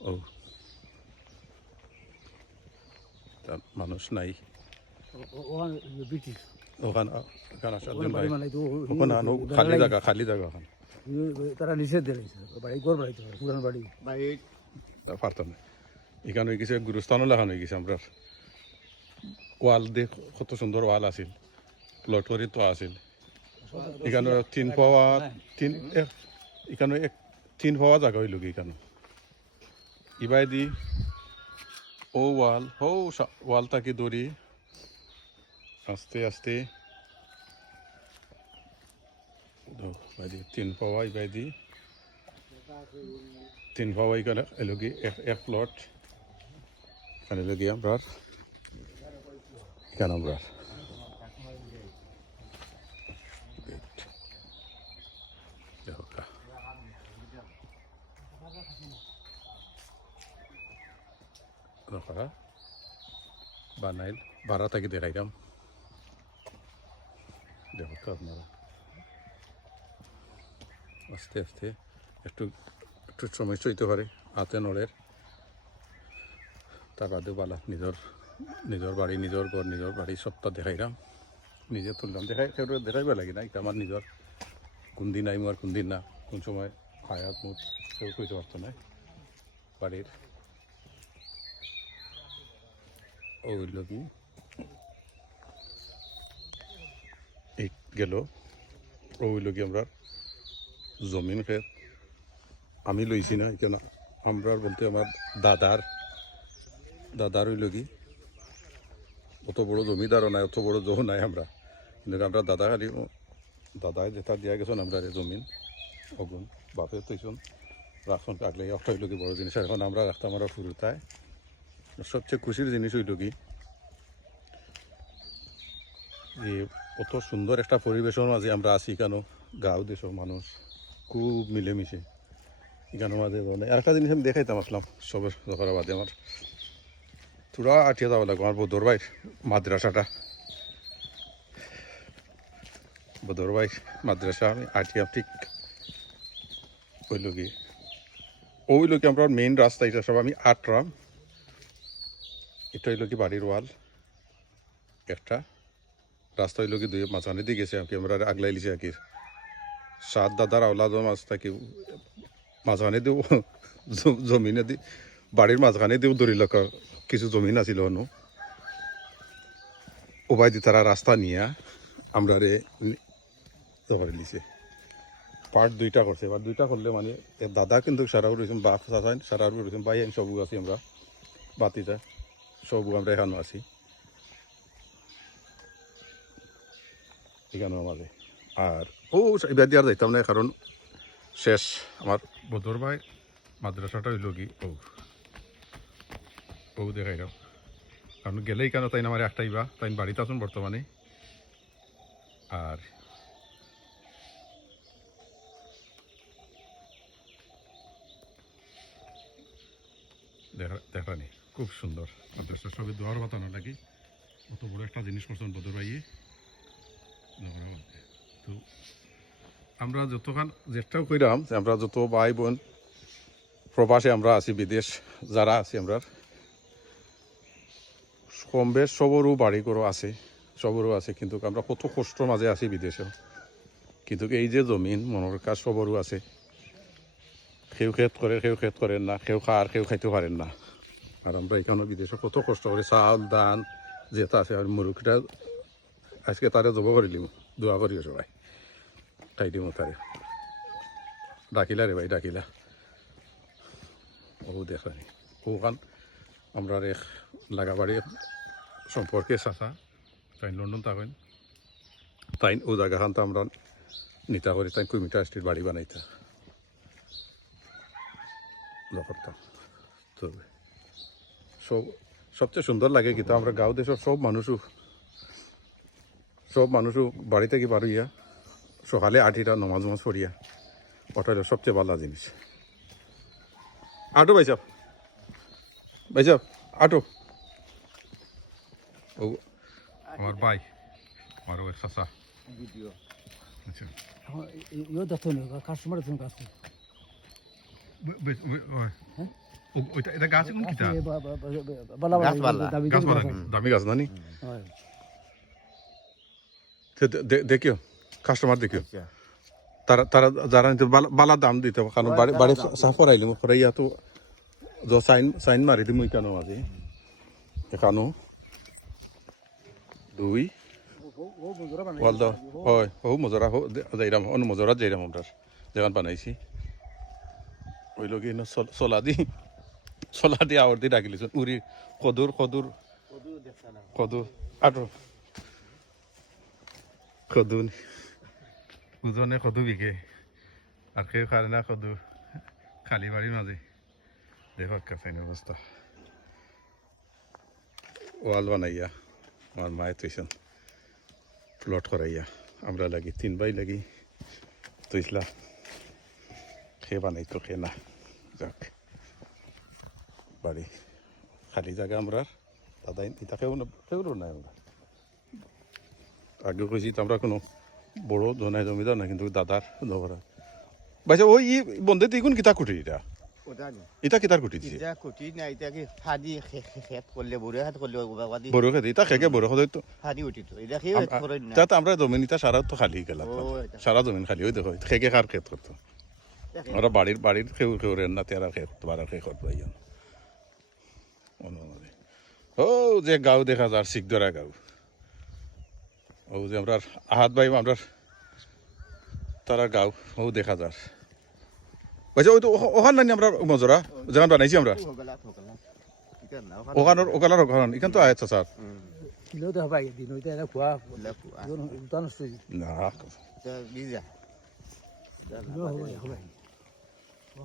ও তার মানুষ নাই ওখানে আসার জন্য ওখানে খালি জায়গা ওখানে তারা নিষেধ দিয়েছে বাড়ি ঘর বাড়াইতে পারে পুরান বাড়ি পারতাম না এখানে হয়ে গেছে গুরুস্থানও লেখানো হয়ে গেছে আমরা ওয়াল দিয়ে কত সুন্দর ওয়াল আছিল প্লট করে তো আছিল এখানে তিন পাওয়া জায়গা হইল কি এখানে ইবাই দি ও ওয়ালটাকে ধরি আস্তে আস্তে তিন পাওয়া ইবাই দি তিন পাওয়া এখানে এলোকি এক প্লট এখানে এলোকি আমরা এখানে আমরা বানাইল বারা থাকি দেখাইলাম দেখো আপনারা আস্তে আস্তে একটু একটু সমস্যা হইতে পারে হাতে নড়ের তার বাদেও বালা নিজের বাড়ি নিজের ঘর নিজের বাড়ি সবটা দেখাইলাম নিজে তুললাম দেখাইবা লাগে না এটা আমার নিজের কোন দিন আইম আর কোন দিন না কোন সময় হায়াত মুখ কেউ কইতে পারতো না বাড়ির ও হইল কি এই গেল ও হইল কি আমরা জমিন ক্ষেত আমি লইছি না এখানে আমরা বলতে আমার দাদার হইল কি অত বড় জমিদারও নাই অত বড় জমি নাই আমরা কিন্তু আমরা দাদায় যেটা দিয়া গেছেন আমরা জমিন অগুন বাপে তৈছন রাখুন আগলে একটা হইল কি বড় জিনিস এখন আমরা রাখতাম আমরা ফুরুতায় সবচেয়ে খুশির জিনিস হইল কি যে অত সুন্দর একটা পরিবেশের মাঝে আমরা আছি কেন গাঁও দেশের মানুষ খুব মিলেমিশে এখানের মাঝে আর একটা জিনিস আমি দেখাইতাম আসলাম সবের দরকার বাদে আমার তোরা আটিয়া যাওয়া লাগবে আমার বদর ভাইয়ের মাদ্রাসা আমি আটিয়া ঠিক হইল কি আমরা মেইন রাস্তা এটা সব আমি আটরাম এটা হইল কি বাড়ির ওয়াল একটা রাস্তা হইল কি দুই মাঝখানে দিয়ে গেছে আর কি আমরা আগলাই লিছি আর কি সাত দাদার আওলাদ মাছ থাকি মাঝখানে দিও জমিনে দি বাড়ির মাঝখানে দিও ধরি লোক কিছু জমিন আছিল হনু উপায় দি তারা রাস্তা নিয়ে আমরা ধরে লিছে পার্ট দুইটা করছে এবার দুইটা করলে মানে দাদা কিন্তু সারাও রয়েছেন বাপ চাচাইন সারাও রয়েছেন ভাই আইন সবু আছি আমরা বাতিটা সবু আমরা এখানেও আছি এখানেও মাঝে আর এবার দিয়ে আর যাইতাম না কারণ শেষ আমার বদর ভাই মাদ্রাসাটা হইল কি দেখাই দাও কারণ গেলেই কেন তাই আমার একটাই বা তাই বাড়িতে আসুন বর্তমানে আর দেখানি খুব সুন্দর মাদ্রাসা সবই দোয়ার বাতানো নাকি অত বড় একটা জিনিস করছেন বদর ভাইয়ে তো আমরা যতক্ষণ চেষ্টাও করিলাম যে আমরা যত ভাই বোন প্রবাসে আমরা আছি বিদেশ যারা আছি আমরা কম বেশ সবরও বাড়ি করো আছে সবরও আছে কিন্তু আমরা কত কষ্টর মাঝে আছি বিদেশেও কিন্তু এই যে জমিন মনের কাজ সবরও আছে কেউ ক্ষেত করেন না কেউ খাইতে পারেন না আর আমরা এখানে বিদেশে কত কষ্ট করি চাউল ধান যেটা আছে আর মুরুখটা আজকে তারে জব করিলিম দোয়া করিও সবাই খাই দিম তারে ডাকিলা রে ভাই ডাকিলা দেখানি ওখান আমরা এক লাগাবাড়ি সম্পর্কে চাচা তাই লন্ডন থাকেন তাই ও জায়গাখান তো আমরা নিতা করি তাই কুমিটা স্ট্রিট বাড়ি বানাইতা করতাম তো সবচেয়ে সুন্দর লাগে কিন্তু আমরা গাঁও দেশের সব মানুষও বাড়ি থেকে বাড়িয়া সকালে আঠিটা নমাজ পড়িয়া ওটাইল সবচেয়ে ভালো জিনিস আটো ভাইসাব আটো ও আমার ভাই আমার চাচা আচ্ছা এখন ইও দেখতে নেই কাস্টমার দেখুন কাজ করে হ্যাঁ ওইটা এটা গাছ কোন কিতা বালা দাবি গাছ বালা দামি গাছ না নি দেখিও কাস্টমার দেখিও তারা তারা যারা নিতে বালা দাম দিতে কারণ বাড়ি সাফর আইলি মুখ ইয়া তো সাইন সাইন মারি দিমু কেন আজি এখানো দুই ওয়াল দাও হয় হো মজরা হো যাইরাম অন মজরা যাইরাম আমরা যেখান বানাইছি ওই লোক চলা দি আওয়ার দি রাখিলিছ উড়ি কদুর আটো কদু উজনে কদু বিকে আর কেউ খারে না কদু খালি বাড়ির মাঝে দেখো কাফাইন অবস্থা ওয়াল বানাইয়া আমার মায়ের তুইছেন প্লট করাইয়া আমরা লাগি 3 ভাই লাগি তুইসলা খেয়ে বানাইতো খেয়ে না যাক বাড়ি খালি জায়গা আমরা দাদা এটা কেউ নাই আমরা আগে কইছি তো আমরা কোনো বড় জনাই জমিদার না কিন্তু দাদার দবরা বাইসা ওই বন্ধে তুই কোন কিতা কুটি এটা এটা কিতার কুটি দিছে এটা কুটি না এটা কি ফাদি খেত করলে বড় হাত করলে বাদি বড় খেতে এটা খেকে বড় খেতে তো ফাদি উঠি তো এটা কি করে না তাতে আমরা জমিন এটা সারা তো খালি গেল সারা জমিন খালি ওই দেখো খেকে কার খেত করতো আমরা বাড়ির খেউ রেন না তেরা খেত বারা খেয়ে করতো ইয়া ও যে গাঁও দেখা যার শিখদরা গাঁও ও যে আমরা আহাত ভাই আমরা তারা গাঁও ও দেখা যার আচ্ছা ওই তো ওখান নানি আমরা মজরা যেখান বানাইছি আমরা ওখানের এখান তো আয়াত স্যার কিলো তো হবে দিন ওইটা এটা খোয়া দুটা নষ্ট না বিজা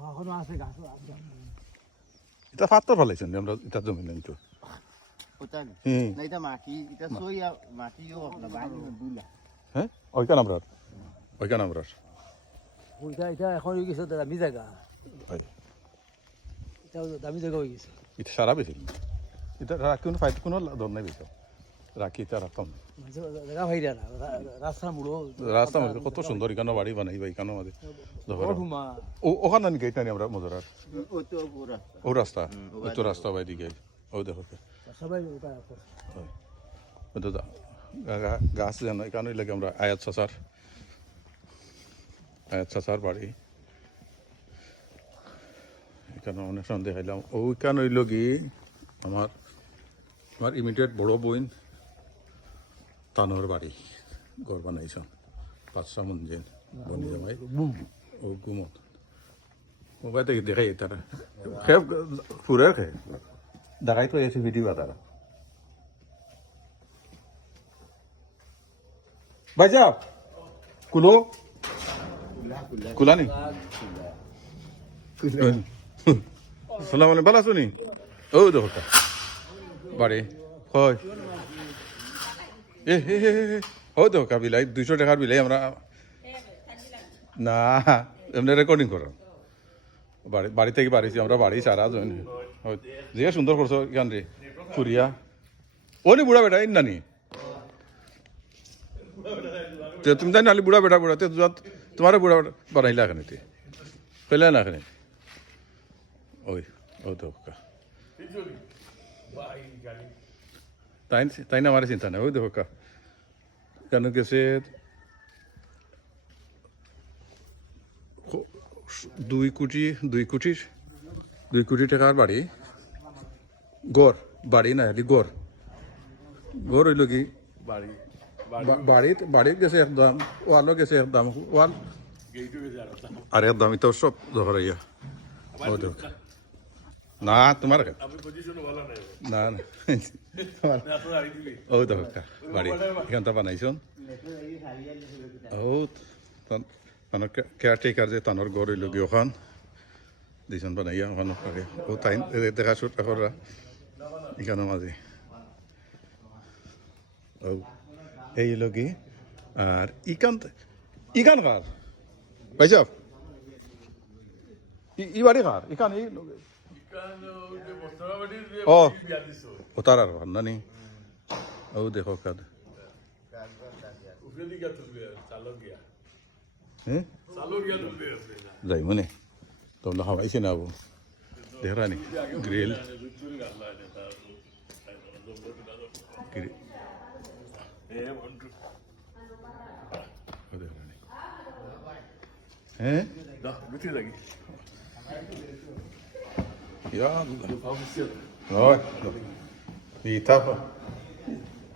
এখনো আছে গাছ এটা পাত্র ফলাইছেন আমরা এটা জমি নাই তো ওটা না এটা মাটি এটা সইয়া মাটিও আপনার বাড়ি বুলা হ্যাঁ ওইখান আমরা ওইটা এটা এখন হয়ে গেছে দামি জায়গা এটা দামি জায়গা হয়ে গেছে এটা সারা বেশি এটা রাখি কোনো ধর নাই বেশি রাখি এটা রাখতাম জায়গা ভাই না রাস্তা মুড়ো কত সুন্দর এখানে বাড়ি বানাইবা এখানে আমাদের ওখানে নাকি গেট নানি আমরা মজরার ও রাস্তা ওই তো রাস্তা বাইরে গেট ও দেখো সবাই গাছ যেন এখানে লাগে আমরা আয়াত চাচার বাড়ি এখানে অনেক সময় দেখাইলাম ওইখানে হইল কি আমার ইমিডিয়েট বড় বোন তানোর বাড়ি ঘর বানাইছ 5 মঞ্জিল বনি জামাই ও গুমত মোবাইল থেকে দেখাই তারা খে ফুরের খে দেখাই তো এসে ভিডিও তারা ভাইজা কুলো কুলানি সালাম আলাইকুম ভালো আছো নি ও দেখো বাড়ি হয় ও দেখো বিলাই 200 টাকার বিলাই আমরা না এমনি রেকর্ডিং করো বাড়ি থেকে বাড়িছি আমরা বাড়ি সারা জয়েন যে সুন্দর করছো এখান রে ফুরিয়া ও নি বুড়া বেটা নানি তুমি জানি নালি বুড়া বেটা তোমার বুড়া বানাইলা এখানে পেলে না এখানে ওই ও তো তাই না আমার চিন্তা নাই ওই দেখো কেন গেছে 2 কোটি টাকার বাড়ি বাড়ি না গড় হইল কি বাড়িত গেছে একদম ওয়ালও গেছে একদম ওয়াল আর একদম এটা সব ধর ইয়া ও দেখ না তোমার না ও দেখো বাড়ি এখানটা বানাইছ ও তানোর কেয়ারটেকার যে তানোর গড় হইল কি ওখান দিছন বানাইয়া ওখানে পারে ও তাই দেখা শুটা করা এখানে মাঝে ও এই হইল কি আর ইকান কার ভাইসাব ই বাড়ি কার ইকান এই ও তার আর নানি ও দেখো কাদ হ্যাঁ যাই মনে তোমরা খাওয়াইছে না আবু দেখরানি গ্রিল হ্যাঁ Ja, ja. Ita pa.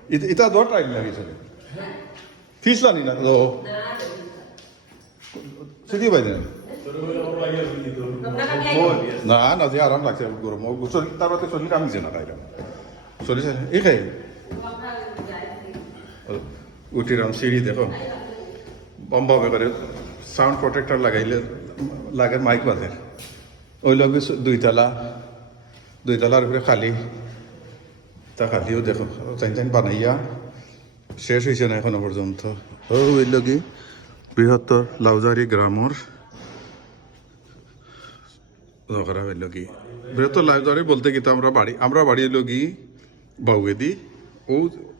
Ita dort eigentlich. Fischlani na do. Sidi বাইরে না না যে আরাম লাগছে গরম তারপরে শরীর কামিছে না তাই চলিছে এই খাই উঠিলাম সিঁড়ি দেখো বম্বা ব্যাপারে সাউন্ড প্রোটেক্টর লাগাইলে লাগে মাইক বাজে ওই লগে দুই তলার উপরে খালি তা খালিও দেখো চাইন বানাইয়া শেষ হয়েছে না এখনো পর্যন্ত ওই লগে বৃহত্তর লাউজারি গ্রামর দরকার হইল কি বৃহত্তর লাউজারি বলতে কি তো আমরা বাড়ি হইল কি বাউয়েদি ও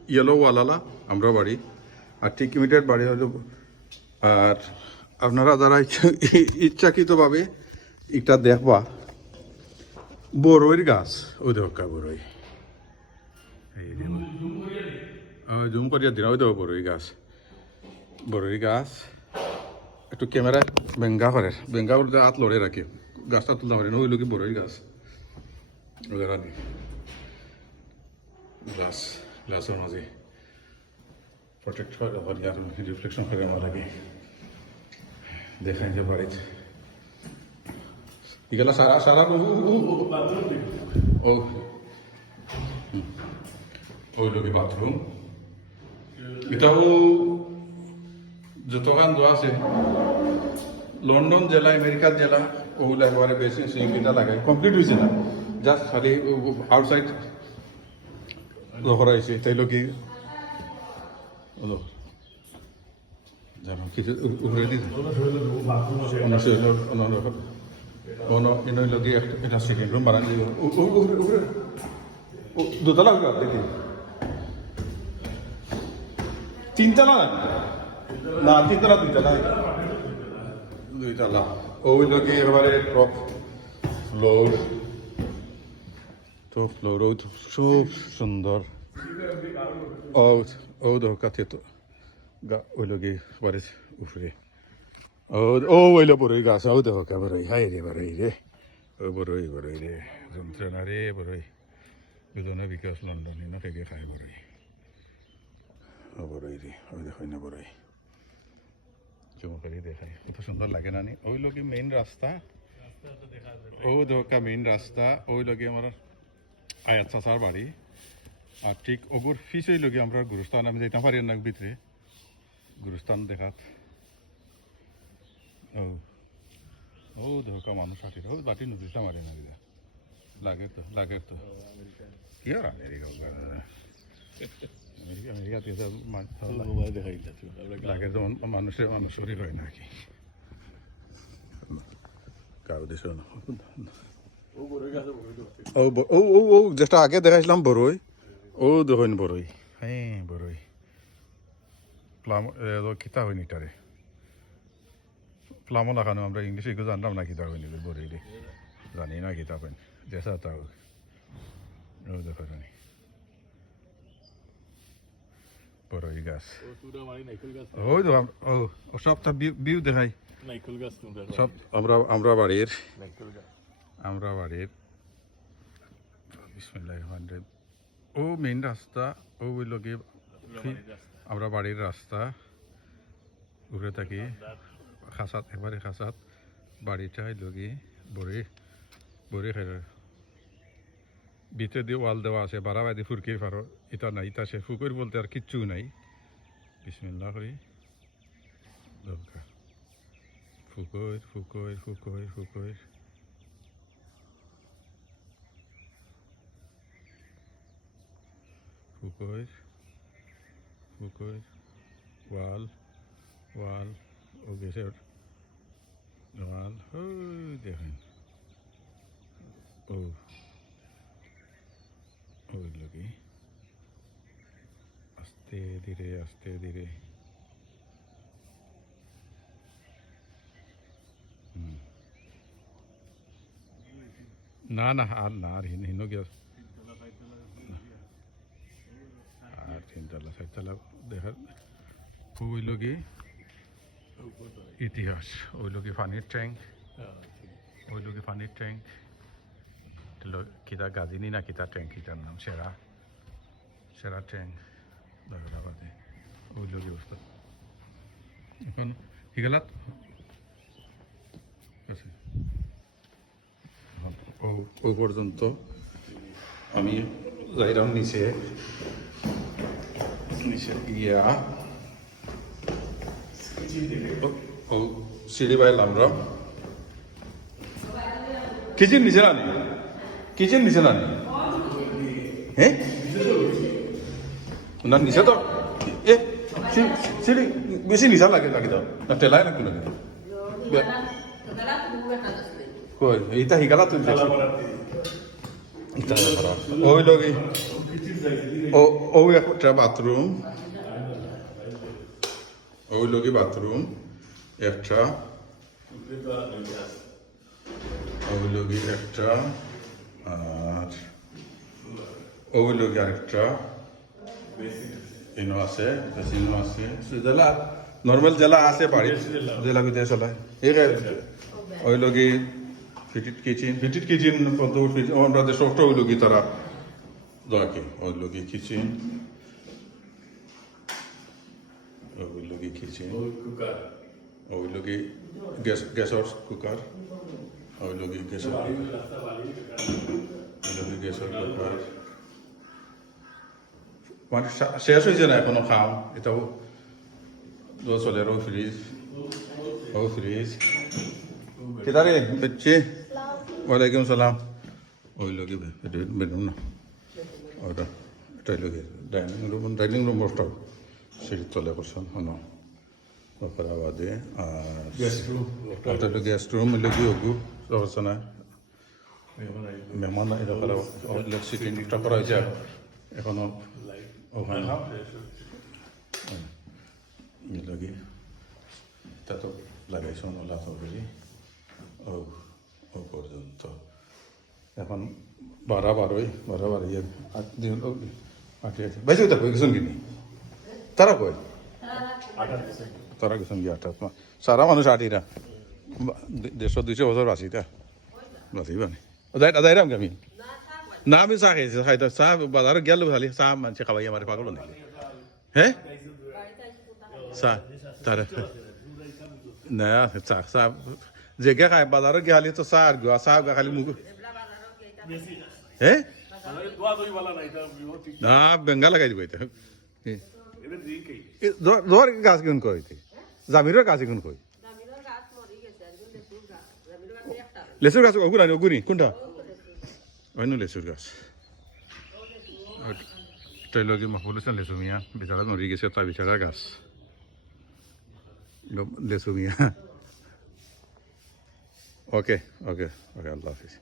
ইয়েলো ওয়ালালা আমরা বাড়ি আর ঠিক ইমিডিয়েট বাড়ি হলো আর আপনারা যারা ইচ্ছাকৃতভাবে এটা দেখবা বড়ইর গাছ ওই দেখা বড়ই জুম করিয়া দিন ওই দেবো বড়ই গাছ একটু ক্যামেরা বেঙ্গা করে বেঙ্গা করতে হাত লড়ে রাখি গাছটা তুলতে পারি না ওই লোক বড়ই গাছ রানি গ্লাসের মাঝে প্রোটেক্ট করে আর রিফ্লেকশন করে আমার লাগে দেখাই যে বাড়িতে এগুলা সারা ও ওই লোকে বাথরুম এটাও যতখান দোয়া আছে লন্ডন জেলা আমেরিকার জেলা ওগুলো একবারে বেশি সিলিংটা লাগাই কমপ্লিট হয়েছে না জাস্ট খালি আউটসাইড করা হয়েছে তাই লোকে জানো কিছু উপরে দিতে লগে একটা সেকেন্ড রুম বানান উপরে দোতলা দেখি তিনতলা না তিনতলা দুইতলা ওই লগে এবারে টপ ফ্লোর ও খুব সুন্দর ও দরকার তো ওই লগে বাড়ি উপরে ও ওইলো বড়ই গাছ ও দেখো কে বড়ই হাই রে বড়ই রে ও বড়ই রে যন্ত্রণা রে বড়ই দুজনে বিকাশ লন্ডন ইনো থেকে খাই বড়ই ও বড়ই রে ওই দেখো না বড়ই চমকারি দেখাই কত সুন্দর লাগে না নি ওই লোকে মেইন রাস্তা ও দেখো মেইন রাস্তা ওই লগে আমার আয়াত চাচার বাড়ি আর ঠিক ওগুর ফিস ওই লগে আমরা গুরুস্থান আমি যাইতাম পারি না ভিতরে গুরুস্থান দেখাত ও ধোকা মানুষ আসি ও বাটি নদীটা মারে না লাগে তো কি আর আমেরিকা লাগে তো মানুষেরই হয় নাকি কারো দেশ ও যেটা আগে দেখাইছিলাম বড়ই ও দেখুন বড়ই হ্যাঁ বড়ই প্লাম কিতা হয়নি তারে প্লামও লাগানো আমরা ইংলিশে এগুলো জানলাম না কিতা হয়নি বড়ই রে জানি না কিতা পেন যেসা তা ও দেখো জানি বড়ই গাছ ওই তো ও সবটা বিউ দেখাই সব আমরা বাড়ির বিসমিল্লাহির রহমানির রহিম ও মেইন রাস্তা ও ওই লগে আমরা বাড়ির রাস্তা ঘুরে থাকি খাসাত একবারে খাসাত বাড়িটাই লগে বড়ি খেয়ে ভিতরে দিয়ে ওয়াল দেওয়া আছে বাড়াবাদি ফুরকির ফারো এটা নাই তা সে ফুকুর বলতে আর কিচ্ছু নাই বিসমিল্লাহ করি ফুকুর ওয়াল ও গেছে ওয়াল দেখেন ওই লোকে আস্তে ধীরে না না আর না আর হিনো গিয়ে আর তিনতলা চারতলা দেখার হইল কি ইতিহাস হইল কি পানির ট্যাঙ্ক হইল কি পানির ট্যাঙ্ক কিতা গাজিনি না কিতা ট্যাঙ্ক কিতার নাম সেরা সেরা ট্যাঙ্ক দরকারাবাদে হইল কি অবস্থা এখন হিগালাত ও পর্যন্ত আমি যাইরাম নিচে নিচে গিয়া ও সিঁড়ি বাইর নামলাম কিচেন নিচে নানি কিচেন নিচে নানি হ্যাঁ না নিচে তো এ সিঁড়ি বেশি নিচা লাগে লাগি তো না টেলাই লাগবে লাগে কই এইটা হিগালা তুই ওই লগে ও একটা বাথরুম ওই লগে বাথরুম একটা ওই লগে একটা আর ওই লগে আরেকটা ইনো আছে বেসিনো আছে জেলা নর্মাল জেলা আছে বাড়ি জেলা ভিতরে চলে এই ওই লগে ফিটেড কিচেন আমরা যে সফট ওই লগে তারা দরকার ওই লগে কিচেন ওই লগে কিচেন ওই লগে গ্যাসর কুকার ওই লগে গ্যাসর কুকার মানে শেষ হয়েছে না এখনো খাম এটাও চলে ও ফ্রিজ কিদারে বেচে ওয়ালাইকুম সালাম ওই লগে বেরুন না ওটা এটাই লগে ডাইনিং রুম বসটা সিঁড়ির তলে করছেন হন তারপরে বাদে আর ওটা লগে গেস্ট রুম লগে ওগু অবস্থা না মেহমান এটা করা ইলেকট্রিসিটিটা করা হয়েছে এখনো ওখানে লগে তা তো লাগাইছ নলা তরকারি ও পর্যন্ত এখন বাড়াবাড়ি আটে আছে বেশি তো কই গেছেন কিনি তারা কই তারা গেছেন কি আটা সারা মানুষ আটিরা 150-200 বছর বাঁচিতা বাঁচিবানি যাইরাম আমি না আমি চা খাইছি খাইতে চা বাজারে গেল খালি চা মানুষ খাবাই আমার পাগল নাকি হ্যাঁ চা তারা না চা চা জেগে খাই বাজারে গেলি তো চা আর চা খালি মুখ হ্যাঁ না বেঙ্গা লাগাই দিব এটা জোর গাছ গুণ কই জামিরের গাছ গুণ কই লেচুর গাছ ওগুনি ওগুনি কোনটা অন্য লেচুর গাছ এটাই লগে মাহবুল হোসেন লেচু মিয়া বেচারা মরি গেছে তার বেচারা গাছ লেচু মিয়া ওকে ওকে ওকে আল্লাহ হাফিজ